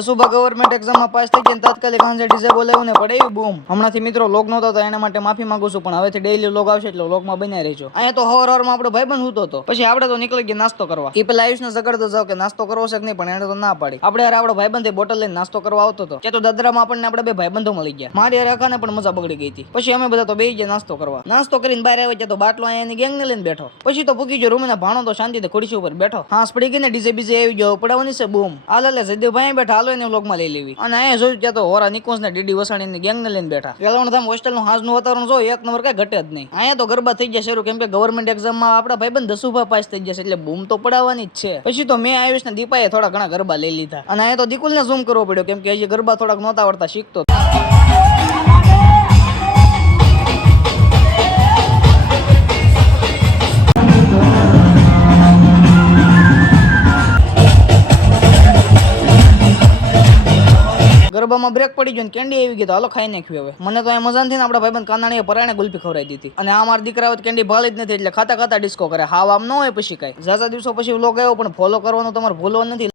દસુભા government એક્ઝામમાં pass થઈ ગયા તાત્કાલિક હાંજે ડીજે બોલાવ્યું ને પડે બૂમ. હમણાંથી મિત્રો લોગ નહોતો તો એના માટે માફી માંગુ છું, પણ હવેથી ડેઈલી લોગ આવશે એટલે લોગમાં બન્યા રહેજો. અહીંયા તો હવારમાં આપણો ભાઈબંધ સૂતો હતો, પછી આપણે તો નીકળી ગયા નાસ્તો કરવા. એ પેલા આયુષને ઝઘડતો જાવ કે નાસ્તો કરવો છે કે નહીં, પણ એને તો ના પાડી. આપણે યાર આપણો ભાઈબંધ બોટલ લઈને નાસ્તો કરવા આવતો હતો કે તો દાદરામાં આપણને આપણે બે ભાઈબંધો મળી ગયા. મારી યાર અખાને પણ મજા બગડી ગઈ હતી. પછી અમે બધા તો બેસી ગયા નાસ્તો કરવા. નાસ્તો કરીને બહાર આવ્યા તો બાટલો અહીંયા એની ગેંગને લઈને બેઠો. પછી તો પૂકી ગયો રૂમના ભાણો તો શાંતિથી ખુરશી ઉપર બેઠો. હાંસ પડી ગઈ ને ડીજે બીજે આવી ગયો પડાવવાની છે બૂમ. આલે જયદેવભાઈ બેઠા, હાલો એને વ્લોગમાં લઈ લેવી. અને અહીંયા જોયું ત્યાં તો હોરા નિકોન્સ ને ડીડી વસાણીની ગેંગને લઈને બેઠા. ગેલવણધામ હોસ્ટેલનું હાંસનું વાતાવરણ જો એક નંબર કઈ ઘટે જ નહીં. અહીંયા તો ગરબા થઈ ગયા શરૂ, કેમ કે ગવર્મેન્ટ એક્ઝામમાં આપણા ભાઈબંધ દસુભા પાસ થઈ જશે એટલે બૂમ તો પડાવવાની જ છે. પછી તો મેં આયુષ ને દીપાએ થોડા ઘણા ગરબા લઈ લીધા. અને અહીંયા તો દીકુલને ઝૂમ કરવો પડ્યો, કેમ કે હજી ગરબા થોડાક નહોતા આવડતા, શીખતો. ગરબામાં બ્રેક પડી ગયો ને કેન્ડી આવી ગઈ તો હાલો ખાઈ નાખ્યું. હવે મને તો એ મજા નથી ને આપણા ભાઈબંધ કાનાણીએ પરાણે ગુલ્ફી ખવડાવી દીધી. અને આ મારા દીકરા કેન્ડી ભાળી જ નથી એટલે ખાતા ખાતા ડિસ્કો કરે. હાવ આમ ન હોય પછી કઈ. ઝાઝા દિવસો પછી વ્લોગ આવ્યો, પણ ફોલો કરવાનું તમારે ભૂલવાનું નથી.